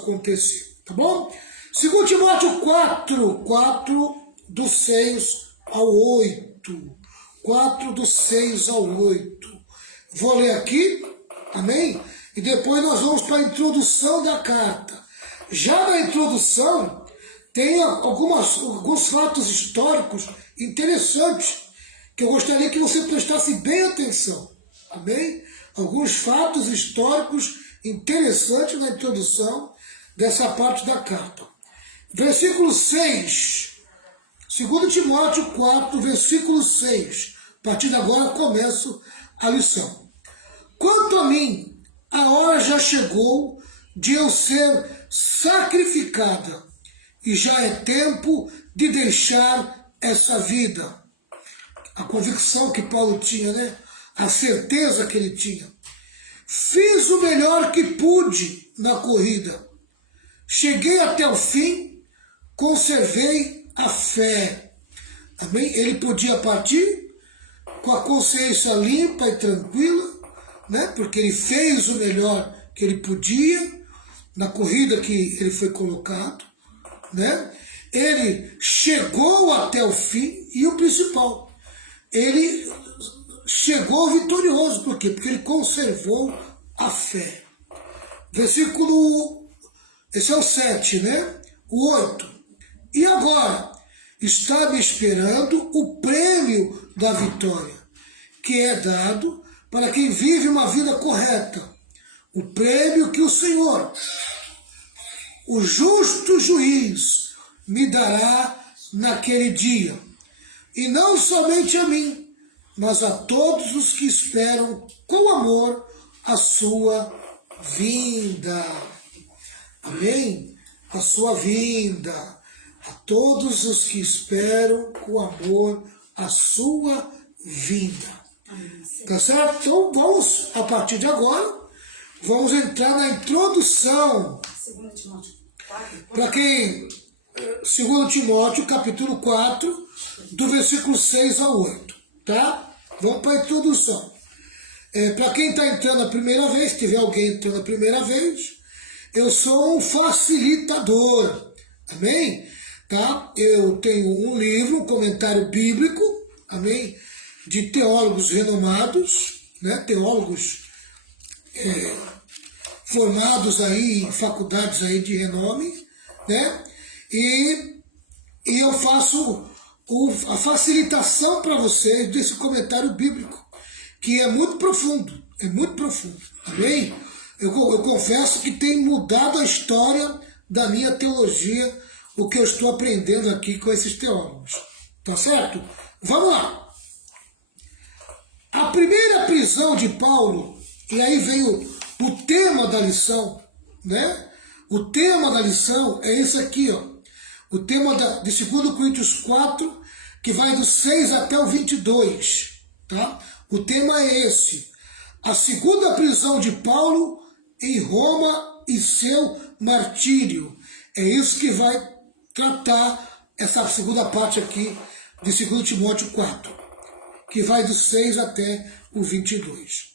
acontecer, tá bom? 2 Timóteo 4, do 6 ao 8. 4, do 6 ao 8. Vou ler aqui, amém? E depois nós vamos para a introdução da carta. Já na introdução, tem alguns fatos históricos interessantes, que eu gostaria que você prestasse bem atenção, amém? Alguns fatos históricos interessantes na introdução dessa parte da carta. Versículo 6, 2 Timóteo 4, versículo 6. A partir de agora começo a lição. Quanto a mim, a hora já chegou de eu ser sacrificada, e já é tempo de deixar essa vida. A convicção que Paulo tinha, né? A certeza que ele tinha. Fiz o melhor que pude na corrida. Cheguei até o fim, conservei a fé. Amém? Ele podia partir com a consciência limpa e tranquila, né? Porque ele fez o melhor que ele podia na corrida que ele foi colocado, né? Ele chegou até o fim e o principal, ele chegou vitorioso. Por quê? Porque ele conservou a fé. Versículo, esse é o 7, né? O 8. E agora está me esperando o prêmio da vitória, que é dado para quem vive uma vida correta. O prêmio que o Senhor, o justo juiz, me dará naquele dia. E não somente a mim, mas a todos os que esperam com amor a sua vinda. Amém? A sua vinda. A todos os que esperam com amor a sua vinda. Tá certo? Então vamos, a partir de agora, vamos entrar na introdução. Para quem... 2 Timóteo, capítulo 4, do versículo 6 ao 8. Tá? Vamos para a introdução. Para quem está entrando a primeira vez, se tiver alguém entrando a primeira vez, eu sou um facilitador. Amém? Tá? Eu tenho um livro, um comentário bíblico, amém? De teólogos renomados, né? Teólogos formados aí em faculdades aí de renome, né? E eu faço a facilitação para vocês desse comentário bíblico, que é muito profundo, amém? Eu confesso que tem mudado a história da minha teologia, o que eu estou aprendendo aqui com esses teólogos, tá certo? Vamos lá. A primeira prisão de Paulo, e aí veio o tema da lição, né? O tema da lição é esse aqui, ó. O tema de 2 Coríntios 4, que vai do 6 até o 22, tá? O tema é esse. A segunda prisão de Paulo em Roma e seu martírio. É isso que vai tratar essa segunda parte aqui de 2 Timóteo 4, que vai do 6 até o 22.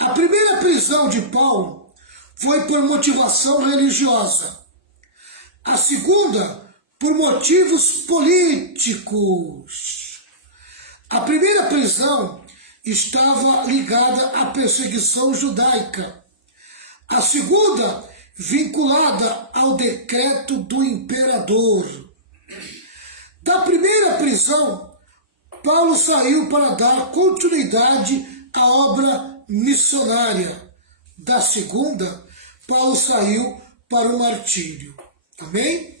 A primeira prisão de Paulo foi por motivação religiosa. A segunda, por motivos políticos. A primeira prisão estava ligada à perseguição judaica. A segunda, vinculada ao decreto do imperador. Da primeira prisão, Paulo saiu para dar continuidade à obra missionária. Da segunda, Paulo saiu para o martírio. Amém?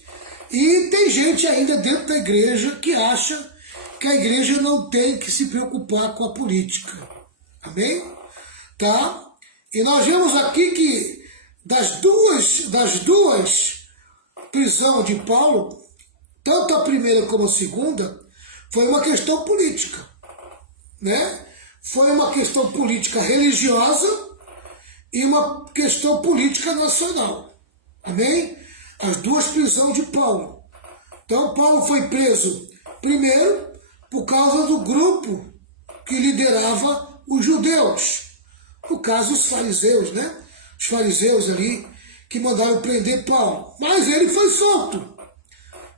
E tem gente ainda dentro da igreja que acha que a igreja não tem que se preocupar com a política. Amém? Tá? E nós vemos aqui que das duas prisões de Paulo, tanto a primeira como a segunda, foi uma questão política, né? Foi uma questão política religiosa e uma questão política nacional. Amém? As duas prisões de Paulo. Então, Paulo foi preso, primeiro, por causa do grupo que liderava os judeus. No caso, os fariseus, né? Os fariseus ali, que mandaram prender Paulo. Mas ele foi solto.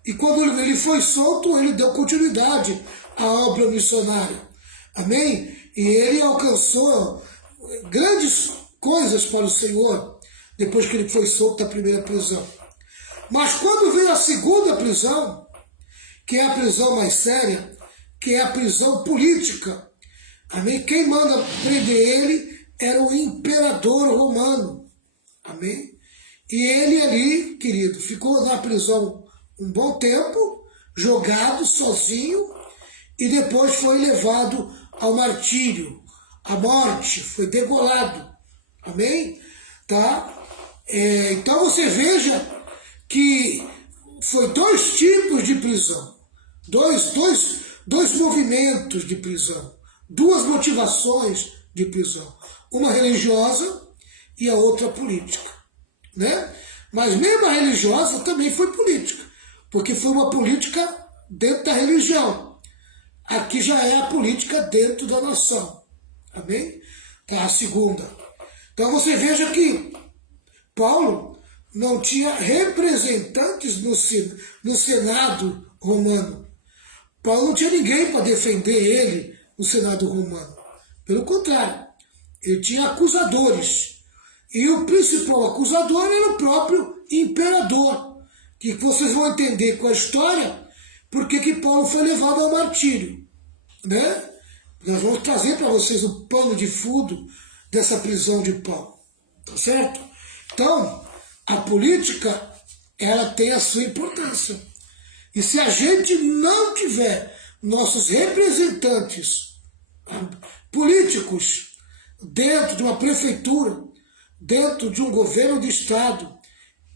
E quando ele foi solto, ele deu continuidade à obra missionária. Amém? E ele alcançou grandes coisas para o Senhor, depois que ele foi solto da primeira prisão. Mas quando veio a segunda prisão, que é a prisão mais séria, que é a prisão política, amém? Quem manda prender ele era o imperador romano, amém? E ele ali, querido, ficou na prisão um bom tempo, jogado sozinho, e depois foi levado ao martírio, à morte, foi degolado, amém? Tá? Então você veja que foi dois tipos de prisão, dois movimentos de prisão, duas motivações de prisão, uma religiosa e a outra política, né? Mas mesmo a religiosa também foi política, porque foi uma política dentro da religião. Aqui já é a política dentro da nação, amém? Tá, a segunda. Então você veja que Paulo não tinha representantes no Senado romano. Paulo não tinha ninguém para defender ele no Senado romano. Pelo contrário, ele tinha acusadores. E o principal acusador era o próprio imperador, que vocês vão entender com a história porque que Paulo foi levado ao martírio, né? Nós vamos trazer para vocês o pano de fundo dessa prisão de Paulo, tá certo? Então, a política, ela tem a sua importância. E se a gente não tiver nossos representantes políticos dentro de uma prefeitura, dentro de um governo do Estado,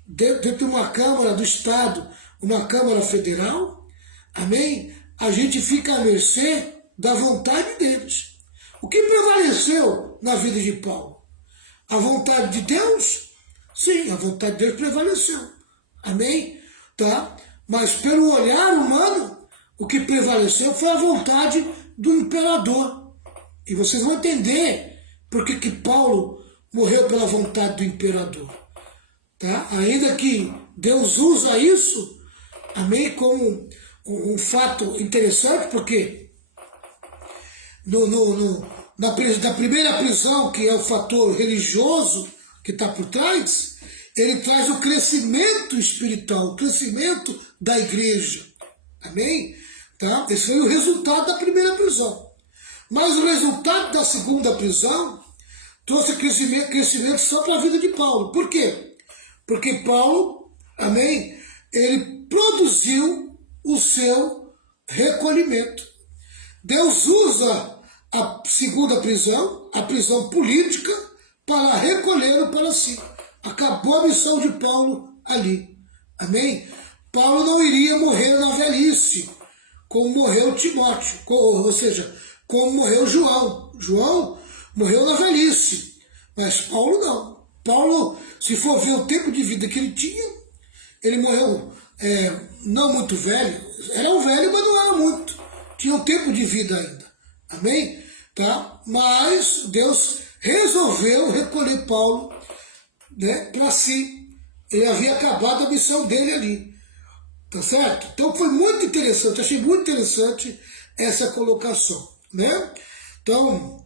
dentro de uma Câmara do Estado, uma Câmara Federal, amém? A gente fica à mercê da vontade deles. O que prevaleceu na vida de Paulo? A vontade de Deus? Sim, a vontade de Deus prevaleceu. Amém? Tá? Mas pelo olhar humano, o que prevaleceu foi a vontade do imperador. E vocês vão entender por que Paulo morreu pela vontade do imperador. Tá? Ainda que Deus usa isso, amém, como um fato interessante, porque na primeira prisão, que é o fator religioso que está por trás, ele traz o crescimento espiritual, o crescimento da igreja. Amém? Tá? Esse foi o resultado da primeira prisão. Mas o resultado da segunda prisão trouxe crescimento só para a vida de Paulo. Por quê? Porque Paulo, amém, ele produziu o seu recolhimento. Deus usa a segunda prisão, a prisão política, para recolhê-lo para si. Acabou a missão de Paulo ali. Amém? Paulo não iria morrer na velhice, como morreu Timóteo, ou seja, como morreu João. João morreu na velhice, mas Paulo não. Paulo, se for ver o tempo de vida que ele tinha, ele morreu não muito velho. Era um velho, mas não era muito. Tinha um tempo de vida ainda. Amém? Tá? Mas Deus resolveu recolher Paulo, né, para si. Ele havia acabado a missão dele ali. Tá certo? Então foi muito interessante, achei muito interessante essa colocação, né? Então,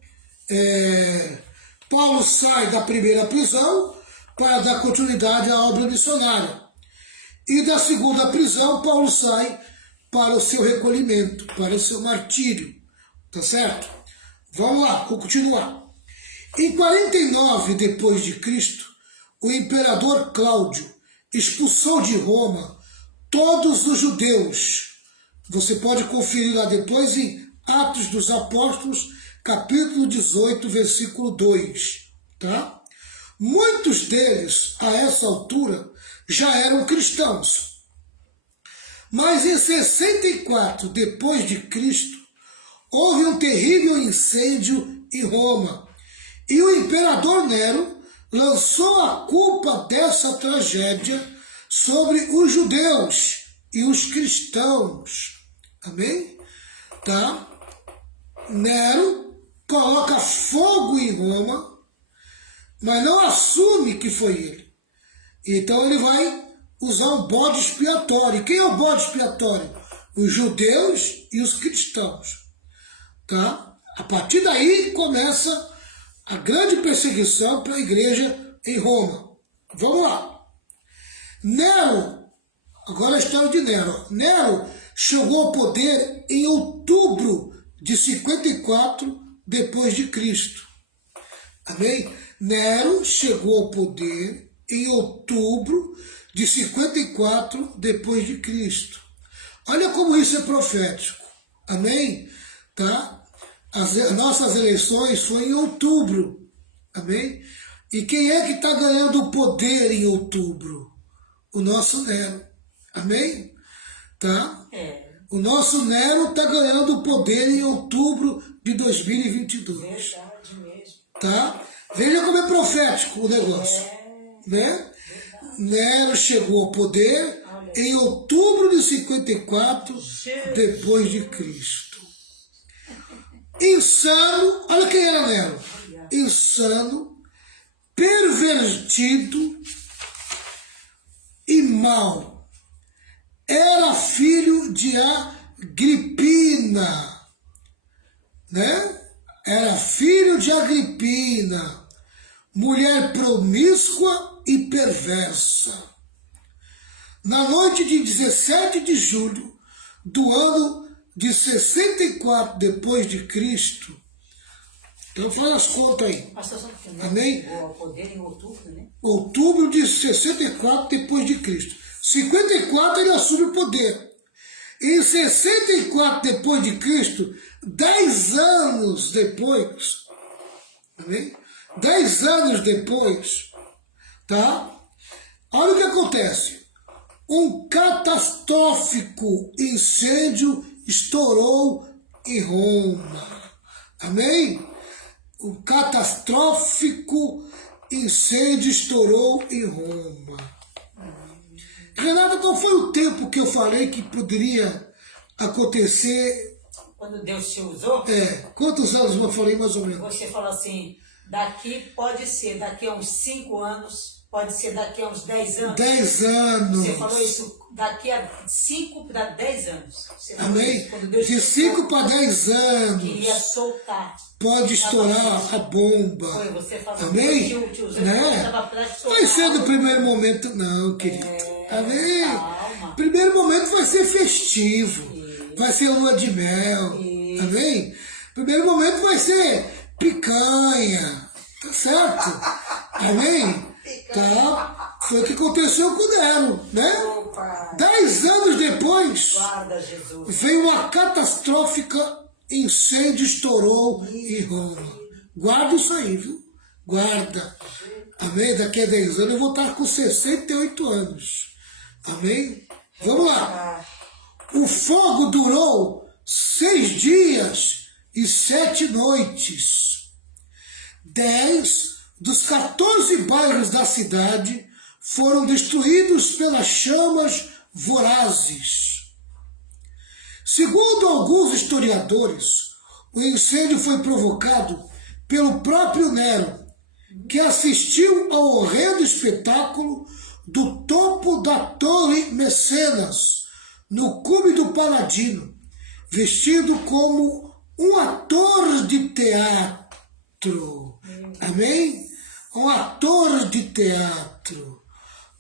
Paulo sai da primeira prisão para dar continuidade à obra missionária. E da segunda prisão, Paulo sai para o seu recolhimento, para o seu martírio. Tá certo? Vamos lá, vou continuar. Em 49 depois de Cristo, o imperador Cláudio expulsou de Roma todos os judeus. Você pode conferir lá depois em Atos dos Apóstolos, capítulo 18, versículo 2. Tá? Muitos deles, a essa altura, já eram cristãos. Mas em 64 depois de Cristo, houve um terrível incêndio em Roma. E o imperador Nero lançou a culpa dessa tragédia sobre os judeus e os cristãos. Amém? Tá? Nero coloca fogo em Roma, mas não assume que foi ele. Então ele vai usar um bode expiatório. Quem é o bode expiatório? Os judeus e os cristãos. Tá? A partir daí começa a grande perseguição para a igreja em Roma. Vamos lá. Nero, agora a história de Nero. Nero chegou ao poder em outubro de 54 depois de Cristo. Amém? Nero chegou ao poder em outubro de 54 depois de Cristo. Olha como isso é profético. Amém? Tá? As nossas eleições foram em outubro. Amém? E quem é que está ganhando o poder em outubro? O nosso Nero. Amém? Tá? O nosso Nero está ganhando o poder em outubro de 2022. Verdade mesmo. Tá? Veja como é profético o negócio. Né? Nero chegou ao poder em outubro de 54 depois de Cristo. Insano, olha quem era Nero. Insano, pervertido e mau. Era filho de Agripina, né? Era filho de Agripina, mulher promíscua e perversa. Na noite de 17 de julho do ano de 64 depois de Cristo, então faz as contas aí. Amém? O poder em outubro, né? Outubro de 64 depois de Cristo. 54 ele assume o poder. Em 64 depois de Cristo, 10 anos depois, amém? 10 anos depois, tá? Olha o que acontece. Um catastrófico incêndio estourou em Roma. Amém? Um catastrófico incêndio estourou em Roma. Renata, qual foi o tempo que eu falei que poderia acontecer? Quando Deus te usou? Quantos anos eu falei mais ou menos? Você falou assim, daqui pode ser daqui a uns 5 anos, pode ser daqui a uns 10 anos. 10 anos. Você falou isso daqui a 5 para 10 anos. Você falou Amém? isso, quando Deus De 5 para 10 anos. queria soltar. Pode estourar a bomba. Foi, você falou. Amém? Te usou, Né? Vai ser no primeiro momento, não, querido. Amém? Calma. Primeiro momento vai ser festivo. Vai ser lua de mel. Amém? Primeiro momento vai ser picanha. Tá certo? Amém? Tá? Foi o que aconteceu com o Nero, né? 10 anos depois, Guarda, Jesus. veio uma catastrófica incêndio estourou em Roma. Guarda isso aí, viu? Guarda. Amém? Daqui a 10 anos eu vou estar com 68 anos. Amém? Vamos lá. O fogo durou 6 dias e 7 noites. 10 dos 14 bairros da cidade foram destruídos pelas chamas vorazes. Segundo alguns historiadores, o incêndio foi provocado pelo próprio Nero, que assistiu ao horrendo espetáculo do topo da Torre Mecenas, no cume do Paladino, vestido como um ator de teatro. Amém? Um ator de teatro,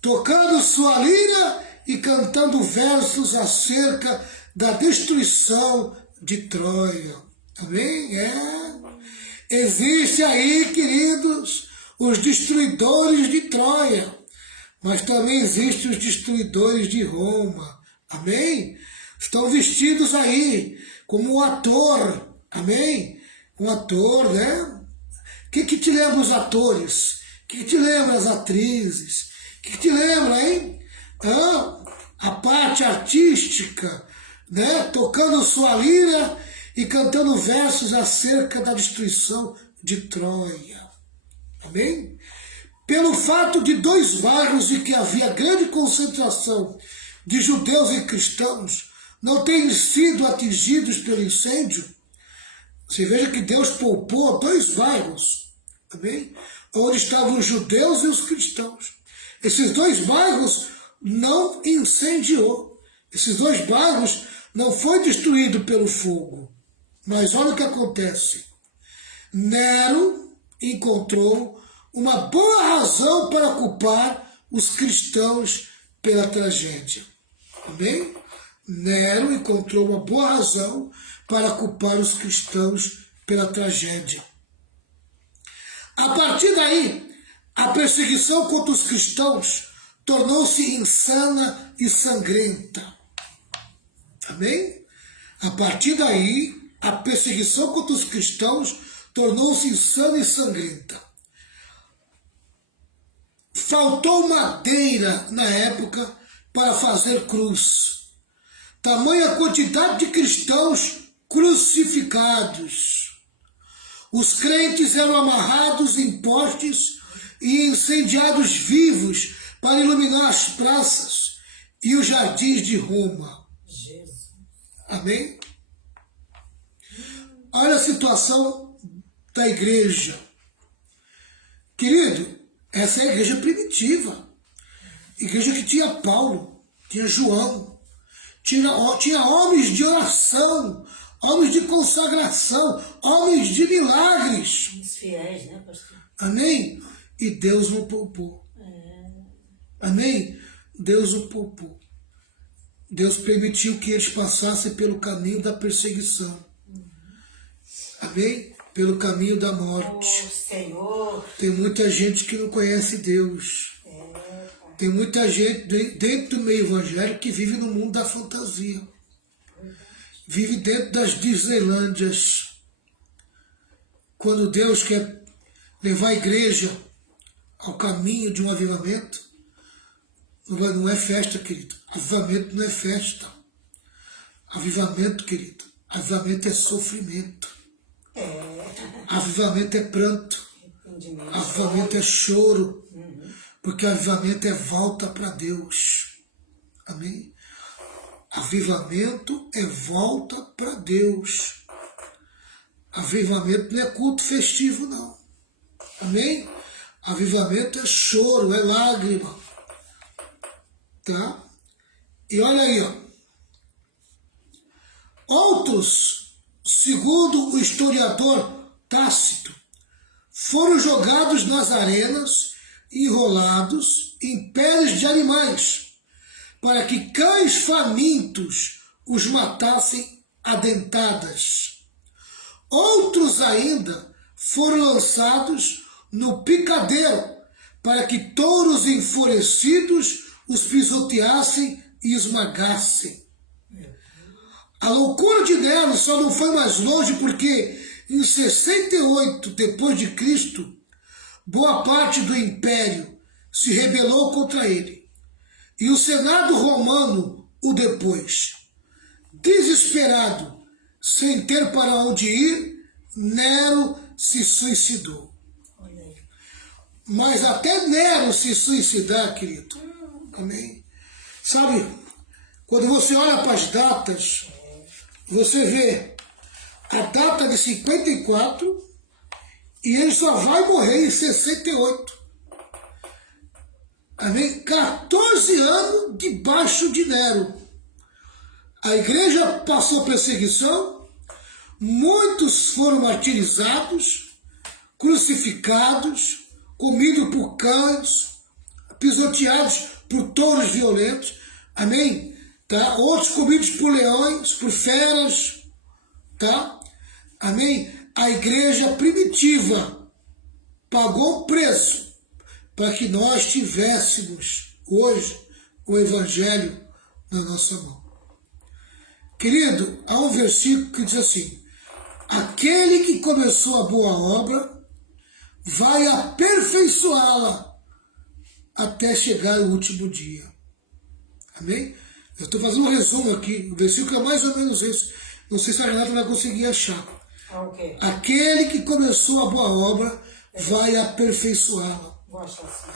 tocando sua lira e cantando versos acerca da destruição de Troia. Amém? Existe aí, queridos, os destruidores de Troia, mas também existem os destruidores de Roma. Amém? Estão vestidos aí como um ator. Amém? Um ator, né? O que te lembra os atores? O que te lembra as atrizes? O que te lembra, hein? A parte artística, né? Tocando sua lira e cantando versos acerca da destruição de Troia. Amém? Pelo fato de 2 bairros em que havia grande concentração de judeus e cristãos não terem sido atingidos pelo incêndio, você veja que Deus poupou 2 bairros, amém? Onde estavam os judeus e os cristãos. Esses 2 bairros não incendiou. Esses 2 bairros não foi destruído pelo fogo. Mas olha o que acontece. Nero encontrou uma boa razão para culpar os cristãos pela tragédia. Amém? Nero encontrou uma boa razão para culpar os cristãos pela tragédia. A partir daí, a perseguição contra os cristãos tornou-se insana e sangrenta. Amém? A partir daí, a perseguição contra os cristãos tornou-se insana e sangrenta. Faltou madeira na época para fazer cruz. Tamanha quantidade de cristãos crucificados. Os crentes eram amarrados em postes e incendiados vivos para iluminar as praças e os jardins de Roma. Jesus. Amém? Olha a situação da igreja. Querido, essa é a igreja primitiva. Igreja que tinha Paulo, tinha João, tinha homens de oração, homens de consagração, homens de milagres. Os fiéis, né, pastor? Amém? E Deus não poupou. Amém? Deus o poupou. Deus permitiu que eles passassem pelo caminho da perseguição. Amém? Pelo caminho da morte. Oh, Senhor. Tem muita gente que não conhece Deus. Tem muita gente dentro do meio evangélico que vive no mundo da fantasia. Vive dentro das Disneylândias. Quando Deus quer levar a igreja ao caminho de um avivamento, não é festa, querido. Avivamento não é festa. Avivamento, querido. Avivamento é sofrimento. Avivamento é pranto. Avivamento é choro. Porque avivamento é volta para Deus. Amém? Avivamento é volta para Deus. Avivamento não é culto festivo, não. Amém? Avivamento é choro, é lágrima. Tá? E olha aí, ó. Outros, segundo o historiador Tácito, foram jogados nas arenas, enrolados em peles de animais, para que cães famintos os matassem a dentadas. Outros ainda foram lançados no picadeiro, para que touros enfurecidos os pisoteassem e esmagassem. A loucura de Nero só não foi mais longe porque em 68 depois de Cristo, boa parte do império se rebelou contra ele. E o Senado romano o depôs. Desesperado, sem ter para onde ir, Nero se suicidou. Mas até Nero se suicidar, querido. Amém? Sabe, quando você olha para as datas, você vê a data de 54 e ele só vai morrer em 68. Amém? 14 anos debaixo de Nero. A igreja passou perseguição, muitos foram martirizados, crucificados, comidos por cães, pisoteados por touros violentos. Amém? Tá? Outros comidos por leões, por feras. Tá? Amém? A igreja primitiva pagou um preço para que nós tivéssemos hoje o evangelho na nossa mão. Querido, há um versículo que diz assim: aquele que começou a boa obra vai aperfeiçoá-la até chegar o último dia. Amém? Eu estou fazendo um resumo aqui, o versículo é mais ou menos esse. Não sei se a Renata vai conseguir achar. Okay. Aquele que começou a boa obra vai aperfeiçoá-la.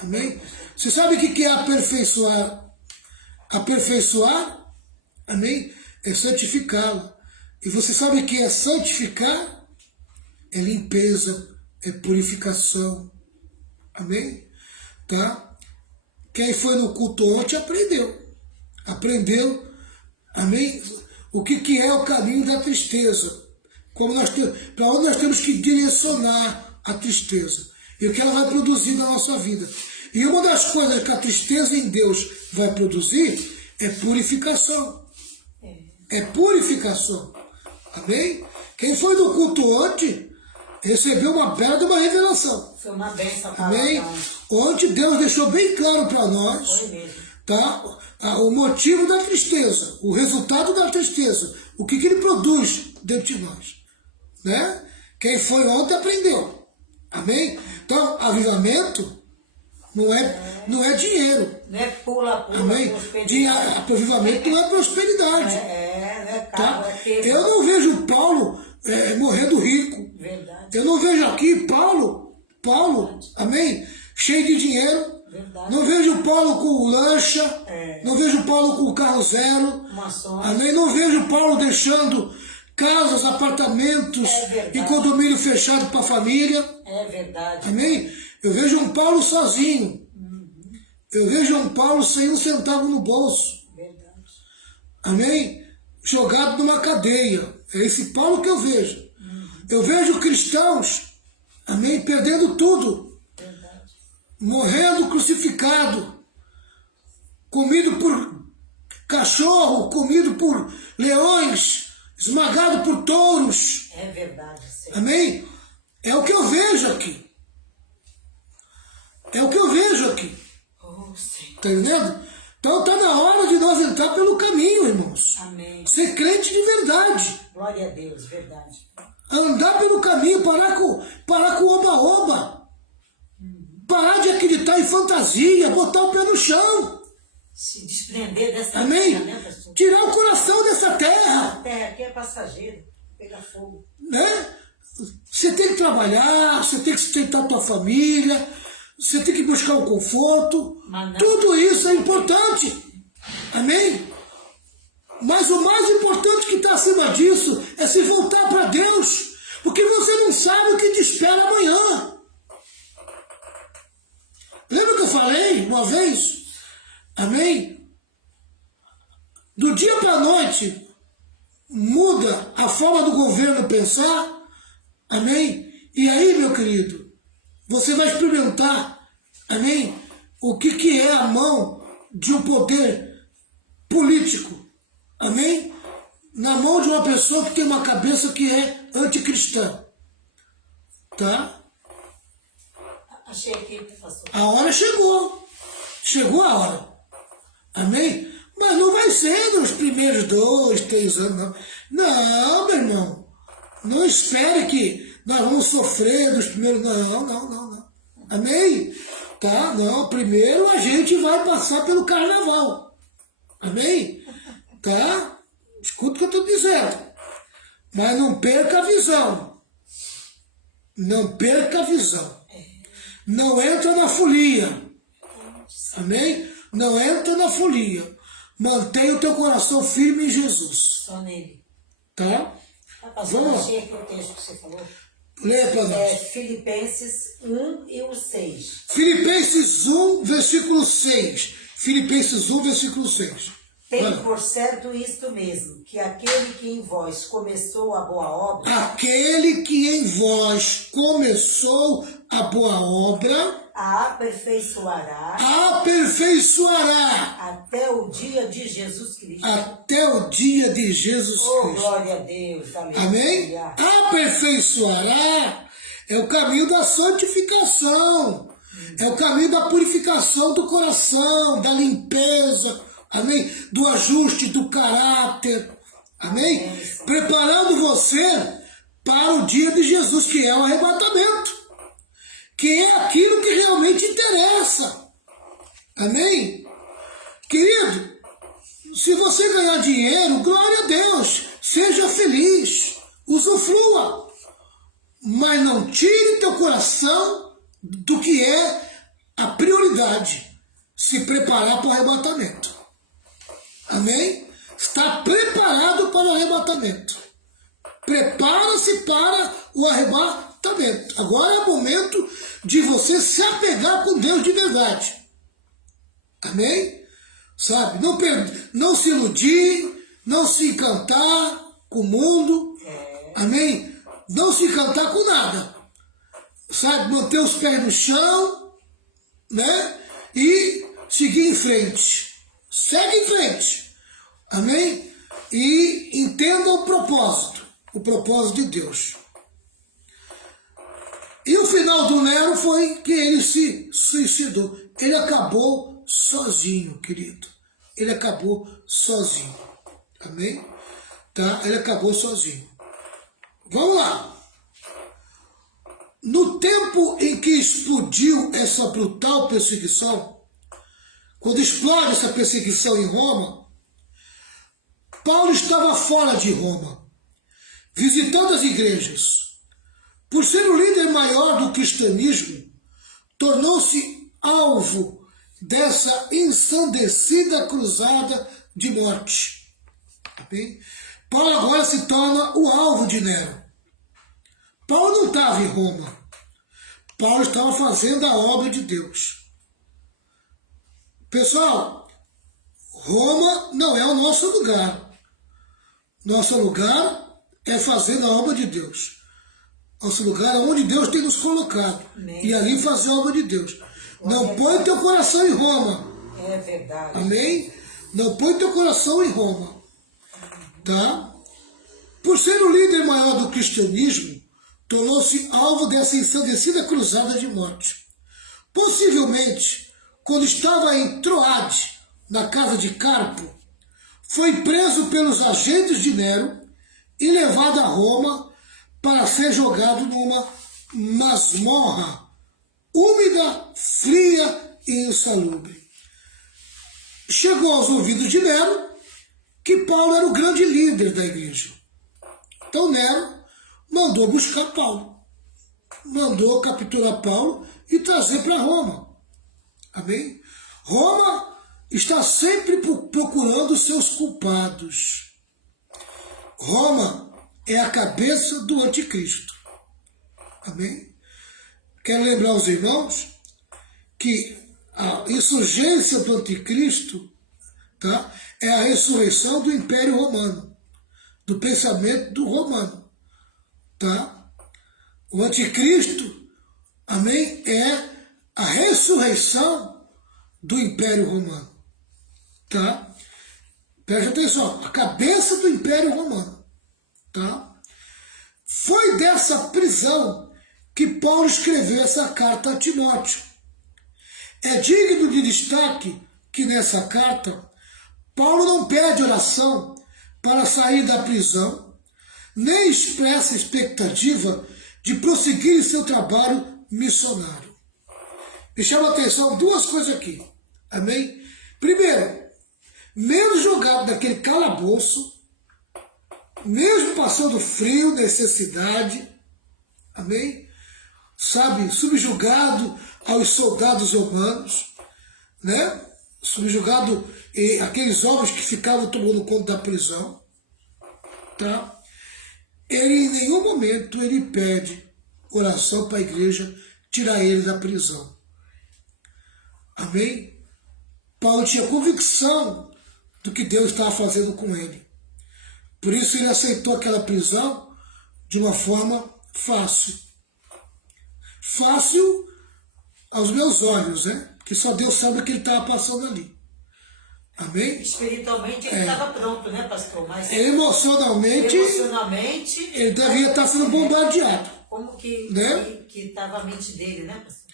Amém? Você sabe o que é aperfeiçoar? Aperfeiçoar, amém? É santificá-la. E você sabe o que é santificar? É limpeza, é purificação. Amém? Tá? Quem foi no culto ontem aprendeu. Aprendeu, amém? O que é o caminho da tristeza. Para onde nós temos que direcionar a tristeza. E o que ela vai produzir na nossa vida. E uma das coisas que a tristeza em Deus vai produzir é purificação. É purificação. Amém? Quem foi no culto ontem recebeu uma bela de uma revelação. Foi uma bênção. Amém? Ontem Deus deixou bem claro para nós, foi mesmo, tá? O motivo da tristeza, o resultado da tristeza, o que ele produz dentro de nós. Né? Quem foi ontem aprendeu. Amém? Então, avivamento não é dinheiro. não é pula, Amém? Avivamento não é prosperidade. não é Tá? carro, é tempo. Eu não vejo Paulo morrendo rico. Verdade. Eu não vejo aqui Paulo, amém? Cheio de dinheiro. Verdade. Não vejo Paulo com lancha. Não vejo Paulo com carro zero. Maçons. Amém? Não vejo Paulo deixando casas, apartamentos e condomínio fechado para a família. É verdade. Amém? Eu vejo um Paulo sozinho. Eu vejo um Paulo sem um centavo no bolso. Verdade. Amém? Jogado numa cadeia. É esse Paulo que eu vejo. Eu vejo cristãos, amém, perdendo tudo. Verdade. Morrendo crucificado. Comido por cachorro, comido por leões, esmagado por touros. É verdade. Senhor. Amém? É o que eu vejo aqui. É o que eu vejo aqui. Oh, Senhor. Tá entendendo? Então está na hora de nós entrar pelo caminho, irmãos. Amém. Ser crente de verdade. Glória a Deus, verdade. Andar pelo caminho, parar com oba-oba. Parar de acreditar em fantasia, botar o pé no chão. Se desprender dessa Amém? terra, né, pastor? Tirar o coração dessa terra. A terra aqui é passageira, pega fogo. Né? Você tem que trabalhar, você tem que sustentar a tua família, você tem que buscar o conforto. Mas não. Tudo isso é importante. Amém? Mas o mais importante que está acima disso é se voltar para Deus, porque você não sabe o que te espera amanhã. Lembra que eu falei uma vez? Amém? Do dia para a noite muda a forma do governo pensar. Amém? E aí, meu querido, você vai experimentar, amém? O que é a mão de um poder político. Amém? Na mão de uma pessoa que tem uma cabeça que é anticristã. Tá? Achei aqui, pastor. A hora chegou. Chegou a hora. Amém? Mas não vai ser nos primeiros 2, 3 anos, não. Não, meu irmão. Não espere que nós vamos sofrer nos primeiros... Não. Amém? Tá? Não, primeiro a gente vai passar pelo carnaval. Amém? Tá? Escuta o que eu estou dizendo. Mas não perca a visão. Não perca a visão. Não entra na folia. Amém? Não entra na folia. Mantenha o teu coração firme em Jesus. Só nele. Tá? Pastor, Vamos lá. achei aqui o texto que você falou. Leia para nós. Filipenses 1 e o 6. Filipenses 1, versículo 6. Filipenses 1, versículo 6. Tem por certo isto mesmo, que aquele que em vós começou a boa obra, Aquele que em vós começou a boa obra, a aperfeiçoará aperfeiçoará até o dia de Jesus Cristo. até o dia de Jesus Oh, Cristo. glória a Deus. Aleluia. Amém? Aperfeiçoará é o caminho da santificação, é o caminho da purificação do coração, da limpeza, amém? Do ajuste do caráter, amém? Preparando você para o dia de Jesus, que é o arrebatamento, que é aquilo que realmente interessa, amém? Querido, se você ganhar dinheiro, glória a Deus, seja feliz, usufrua, mas não tire teu coração do que é a prioridade, se preparar para o arrebatamento. Amém? Está preparado para o arrebatamento. Prepara-se para o arrebatamento. Agora é o momento de você se apegar com Deus de verdade. Amém? Sabe? Não se iludir, não se encantar com o mundo. Amém? Não se encantar com nada. Sabe? Manter os pés no chão, né? E seguir em frente. Segue em frente. Amém? E entenda o propósito de Deus. E o final do Nero foi que ele se suicidou. Ele acabou sozinho, querido. Ele acabou sozinho. Amém? Tá? Ele acabou sozinho. Vamos lá. No tempo em que explodiu essa brutal perseguição, quando explode essa perseguição em Roma, Paulo estava fora de Roma, visitando as igrejas. Por ser o líder maior do cristianismo, tornou-se alvo dessa ensandecida cruzada de morte. Amém? Paulo agora se torna o alvo de Nero. Paulo não estava em Roma. Paulo estava fazendo a obra de Deus. Pessoal, Roma não é o nosso lugar. Nosso lugar é fazendo a obra de Deus. Nosso lugar é onde Deus tem nos colocado. Amém. E ali fazer a obra de Deus. Não põe teu coração em Roma. É verdade. Amém? Não põe teu coração em Roma. Tá? Por ser o líder maior do cristianismo, tornou-se alvo dessa ensandecida cruzada de morte. Possivelmente, quando estava em Troade, na casa de Carpo, foi preso pelos agentes de Nero e levado a Roma para ser jogado numa masmorra úmida, fria e insalubre. Chegou aos ouvidos de Nero que Paulo era o grande líder da igreja. Então Nero mandou buscar Paulo, mandou capturar Paulo e trazer para Roma. Amém? Roma está sempre procurando seus culpados. Roma é a cabeça do anticristo. Amém? Quero lembrar aos irmãos que a insurgência do anticristo, tá, é a ressurreição do Império Romano, do pensamento do romano. Tá? O anticristo, amém, é a ressurreição do Império Romano. Tá? Preste atenção, a cabeça do Império Romano. Tá? Foi dessa prisão que Paulo escreveu essa carta a Timóteo. É digno de destaque que nessa carta, Paulo não pede oração para sair da prisão, nem expressa expectativa de prosseguir seu trabalho missionário. Me chama a atenção duas coisas aqui. Amém? Primeiro, mesmo jogado naquele calabouço, mesmo passando frio, necessidade, amém? Sabe, subjugado aos soldados romanos, né? Subjugado aqueles homens que ficavam tomando conta da prisão, tá? Ele em nenhum momento ele pede oração para a igreja tirar ele da prisão. Amém? Paulo tinha convicção do que Deus estava fazendo com ele. Por isso ele aceitou aquela prisão de uma forma fácil. Fácil aos meus olhos, né? Que só Deus sabe o que ele estava passando ali. Amém? Espiritualmente ele estava pronto, né, pastor? Mas emocionalmente ele devia estar sendo bombardeado. Como que né? que estava a mente dele, né, pastor?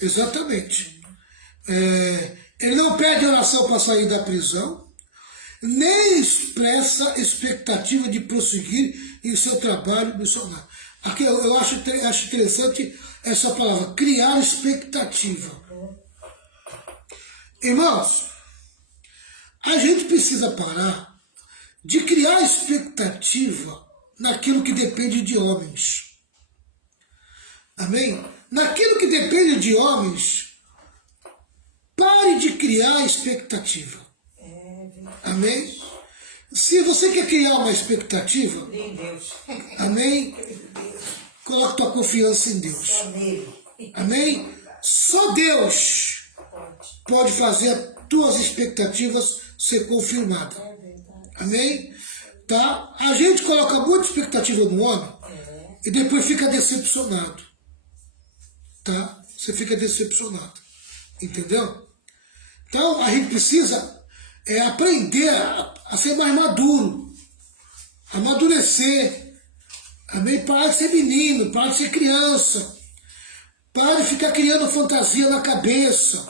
Exatamente. Ele não pede oração para sair da prisão, nem expressa expectativa de prosseguir em seu trabalho missionário. Aqui eu acho interessante essa palavra, criar expectativa. Irmãos, a gente precisa parar de criar expectativa naquilo que depende de homens. Amém? Naquilo que depende de homens, pare de criar expectativa. Amém? Se você quer criar uma expectativa, amém? Coloque tua confiança em Deus. Amém? Só Deus pode fazer tuas expectativas ser confirmadas. É verdade. Amém? Tá? A gente coloca muita expectativa no homem e depois fica decepcionado. Tá? Você fica decepcionado. Entendeu? Então, a gente precisa aprender a ser mais maduro, amadurecer. Amém? Parar de ser menino, parar de ser criança. Parar de ficar criando fantasia na cabeça.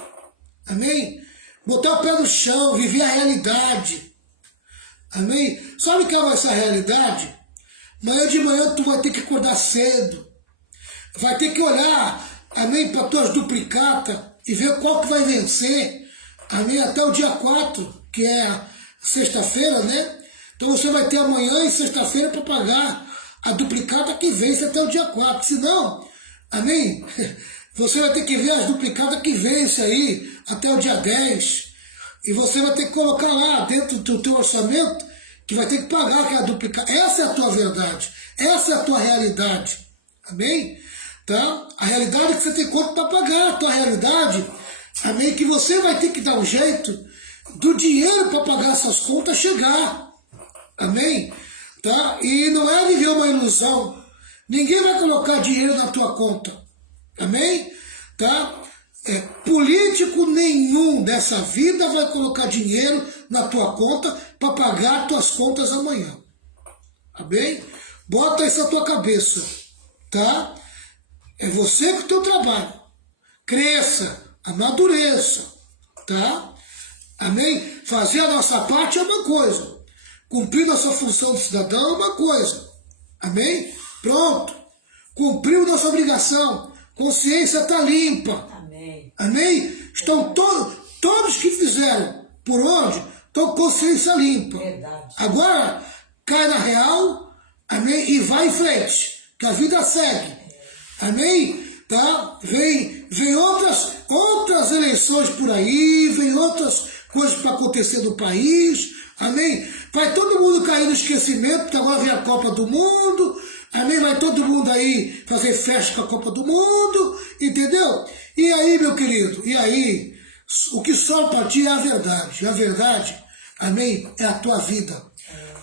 Amém? Botar o pé no chão, viver a realidade. Amém? Sabe qual é essa realidade? Amanhã de manhã tu vai ter que acordar cedo. Vai ter que olhar, amém, para tuas duplicatas e ver qual que vai vencer. Amém? Até o dia 4, que é a sexta-feira, né? Então você vai ter amanhã e sexta-feira para pagar a duplicata que vence até o dia 4. Senão, amém? Você vai ter que ver as duplicadas que vence aí até o dia 10. E você vai ter que colocar lá dentro do teu orçamento que vai ter que pagar aquela duplicata. Essa é a tua verdade. Essa é a tua realidade. Amém? Tá? A realidade é que você tem quanto para pagar. A tua realidade, amém? Que você vai ter que dar um jeito do dinheiro para pagar essas contas chegar. Amém? Tá? E não é viver uma ilusão. Ninguém vai colocar dinheiro na tua conta. Amém? Tá? Político nenhum dessa vida vai colocar dinheiro na tua conta para pagar as tuas contas amanhã. Amém? Bota isso na tua cabeça. Tá? É você com o teu trabalho. Cresça, amadureça. Tá? Amém? Fazer a nossa parte é uma coisa. Cumprir nossa função de cidadão é uma coisa. Amém? Pronto. Cumpriu nossa obrigação. Consciência está limpa. Amém. Amém? Estão todos que fizeram por onde estão com consciência limpa. Verdade. Agora, cai na real, amém? E vai em frente, que a vida segue. Amém? Tá? Vem outras eleições por aí, vem outras coisas para acontecer no país. Amém? Vai todo mundo cair no esquecimento, porque agora vem a Copa do Mundo. Amém? Vai todo mundo aí fazer festa com a Copa do Mundo, entendeu? E aí, meu querido, e aí, o que sobra para ti é a verdade. E a verdade, amém, é a tua vida.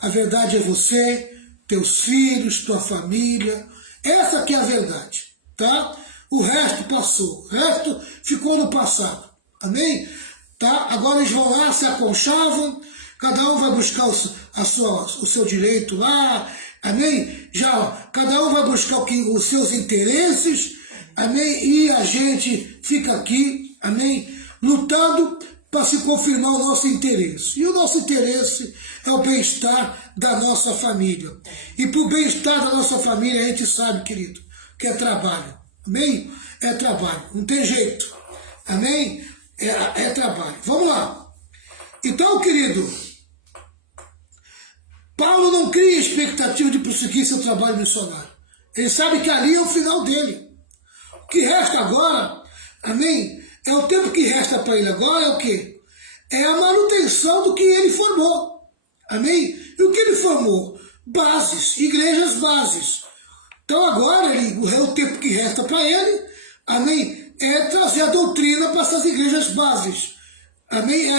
A verdade é você, teus filhos, tua família. Essa aqui é a verdade, tá? O resto passou, o resto ficou no passado, amém? Tá? Agora eles vão lá, se aconchavam, cada um vai buscar o seu direito lá, amém? Já, cada um vai buscar os seus interesses, amém? E a gente fica aqui, amém? Lutando para se confirmar o nosso interesse. E o nosso interesse é o bem-estar da nossa família. E para o bem-estar da nossa família, a gente sabe, querido, que é trabalho. Amém? É trabalho. Não tem jeito. Amém? É trabalho. Vamos lá. Então, querido, Paulo não cria expectativa de prosseguir seu trabalho missionário. Ele sabe que ali é o final dele. O que resta agora, amém? É o tempo que resta para ele agora é o quê? É a manutenção do que ele formou. Amém? E o que ele formou? Bases, igrejas bases. Então agora, é o tempo que resta para ele, amém? É trazer a doutrina para essas igrejas bases. Amém?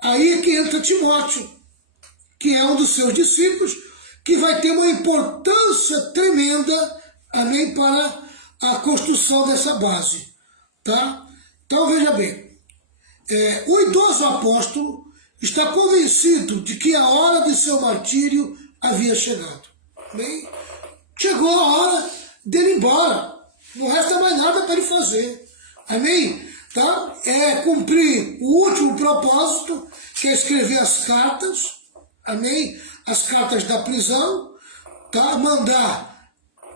Aí é que entra Timóteo, que é um dos seus discípulos, que vai ter uma importância tremenda, amém, para a construção dessa base. Tá? Então veja bem, o idoso apóstolo está convencido de que a hora de seu martírio havia chegado. Amém? Chegou a hora dele ir embora. Não resta mais nada para ele fazer. Amém? Tá? É cumprir o último propósito, que é escrever as cartas. Amém? As cartas da prisão. Tá? Mandar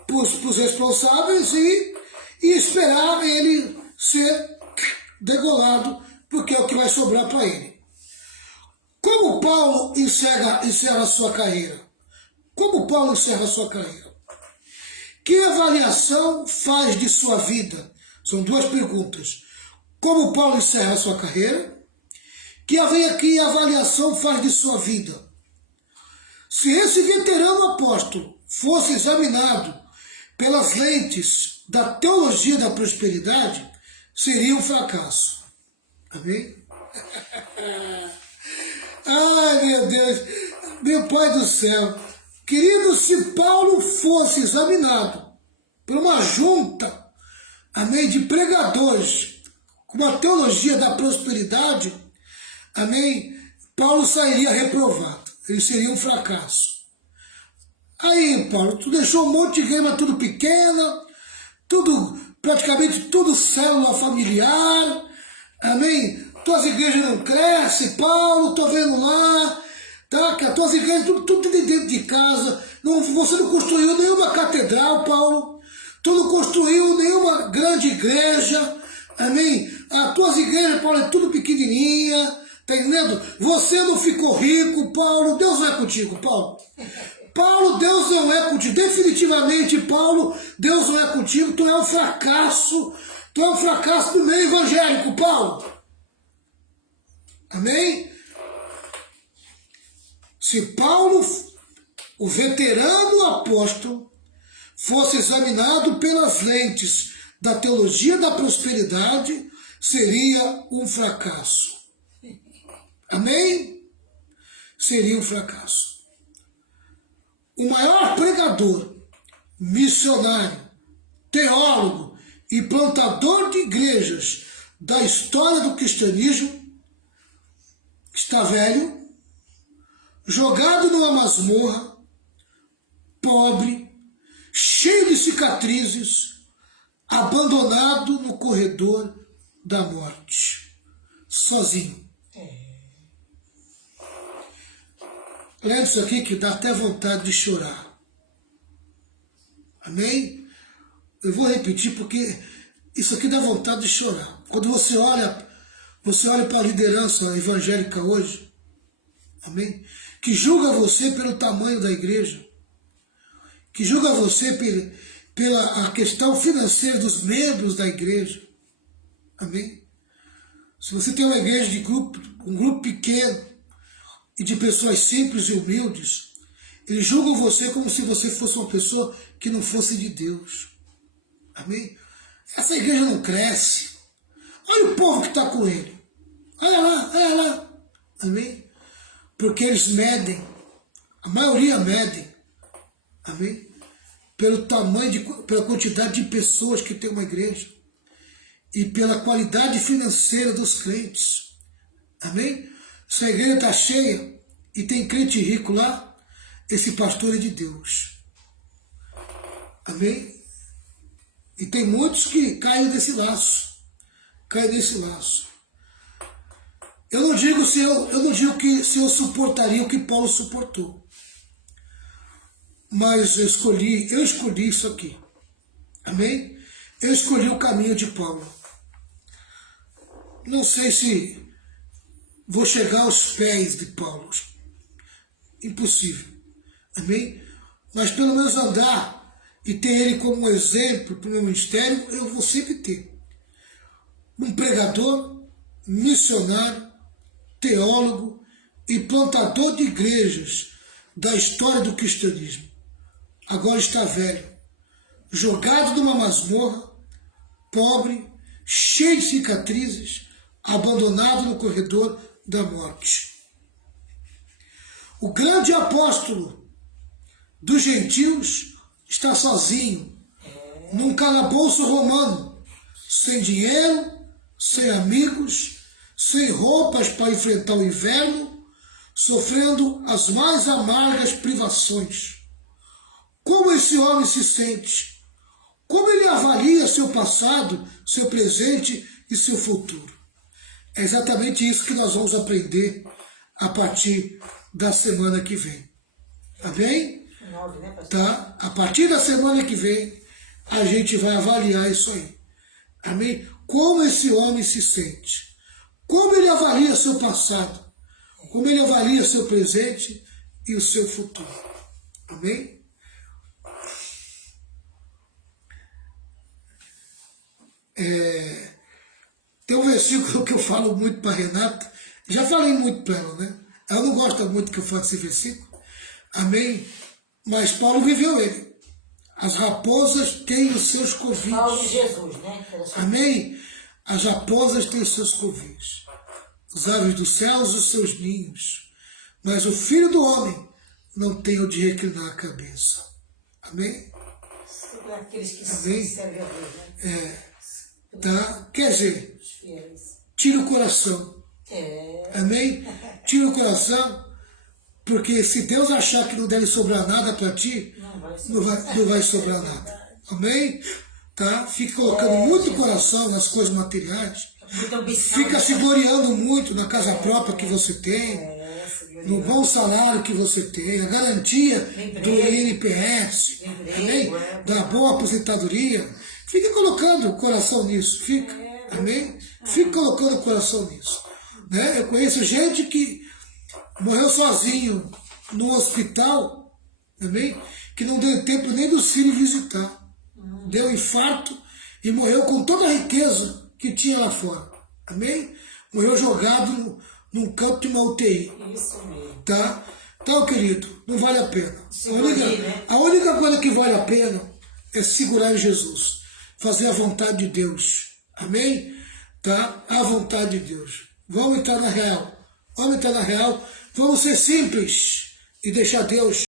para os responsáveis e esperar ele ser degolado, porque é o que vai sobrar para ele. Como Paulo encerra a sua carreira? Como Paulo encerra a sua carreira? Que avaliação faz de sua vida? São duas perguntas. Como Paulo encerra a sua carreira? Que avaliação faz de sua vida? Se esse veterano apóstolo fosse examinado pelas lentes da teologia da prosperidade, seria um fracasso. Amém? Ai, meu Deus, meu Pai do céu. Querido, se Paulo fosse examinado por uma junta, amém, de pregadores, com uma teologia da prosperidade, amém, Paulo sairia reprovado. Ele seria um fracasso. Aí, Paulo, tu deixou um monte de igreja tudo pequena, tudo, praticamente tudo célula familiar, amém? Tuas igrejas não crescem, Paulo, tô vendo lá, tá? Que as tuas igrejas tudo dentro de casa, você não construiu nenhuma catedral, Paulo, tu não construiu nenhuma grande igreja, amém? As tuas igrejas, Paulo, é tudo pequenininha, tá entendendo? Você não ficou rico, Paulo, Deus não é contigo, Paulo. Paulo, Deus não é contigo. Definitivamente, Paulo, Deus não é contigo. Tu é um fracasso. Tu é um fracasso no meio evangélico, Paulo. Amém? Se Paulo, o veterano apóstolo, fosse examinado pelas lentes da teologia da prosperidade, seria um fracasso. Amém? Seria um fracasso. O maior pregador, missionário, teólogo e plantador de igrejas da história do cristianismo está velho, jogado numa masmorra, pobre, cheio de cicatrizes, abandonado no corredor da morte, sozinho. Lendo isso aqui que dá até vontade de chorar. Amém? Eu vou repetir porque isso aqui dá vontade de chorar. Quando você olha para a liderança evangélica hoje, amém? Que julga você pelo tamanho da igreja, que julga você pela a questão financeira dos membros da igreja. Amém? Se você tem uma igreja de um grupo pequeno, e de pessoas simples e humildes, eles julgam você como se você fosse uma pessoa que não fosse de Deus. Amém? Essa igreja não cresce. Olha o povo que está com ele. Olha lá, olha lá. Amém? Porque eles medem, a maioria medem, amém? Pelo tamanho, pela quantidade de pessoas que tem uma igreja e pela qualidade financeira dos crentes. Amém? Se a igreja está cheia e tem crente rico lá, esse pastor é de Deus. Amém? E tem muitos que caem desse laço. Caem desse laço. Eu não digo se eu suportaria o que Paulo suportou. Mas eu escolhi isso aqui. Amém? Eu escolhi o caminho de Paulo. Não sei se vou chegar aos pés de Paulo. Impossível. Amém? Mas pelo menos andar e ter ele como exemplo para o meu ministério, eu vou sempre ter. Um pregador, missionário, teólogo e plantador de igrejas da história do cristianismo. Agora está velho, jogado numa masmorra, pobre, cheio de cicatrizes, abandonado no corredor da morte. O grande apóstolo dos gentios está sozinho, num calabouço romano, sem dinheiro, sem amigos, sem roupas para enfrentar o inverno, sofrendo as mais amargas privações. Como esse homem se sente? Como ele avalia seu passado, seu presente e seu futuro? É exatamente isso que nós vamos aprender a partir da semana que vem. Amém? 9, né, pastor? Tá? A partir da semana que vem, a gente vai avaliar isso aí. Amém? Como esse homem se sente? Como ele avalia seu passado? Como ele avalia seu presente e o seu futuro? Amém? Tem um versículo que eu falo muito para a Renata, já falei muito para ela, né? Ela não gosta muito que eu fale esse versículo, amém? Mas Paulo viveu ele. As raposas têm os seus covis. Paulo e Jesus, né? Amém? As raposas têm os seus covis. as aves dos céus os seus ninhos, mas o Filho do Homem não tem onde reclinar a cabeça. Amém? Sobre aqueles que Amém? servem a Deus, né? Tá? Quer dizer, Os fiéis. tira o coração. Amém? Tira o coração, porque se Deus achar que não deve sobrar nada para ti, não vai sobrar nada. Amém? Tá? Fica colocando muito coração nas coisas materiais. Fica se gloriando muito na casa própria que você tem, no bom salário que você tem, a garantia do INPS, amém? Da boa aposentadoria. Fica colocando o coração nisso, fica, amém? Fica colocando o coração nisso. Né? Eu conheço gente que morreu sozinho no hospital, amém? Que não deu tempo nem dos filhos visitar. Deu infarto e morreu com toda a riqueza que tinha lá fora. Amém? Morreu jogado num campo de uma UTI. Isso mesmo. Tá? Então, querido, não vale a pena. A única coisa que vale a pena é segurar em Jesus. Fazer a vontade de Deus. Amém? Tá? A vontade de Deus. Vamos entrar na real. Vamos entrar na real. Vamos ser simples e deixar Deus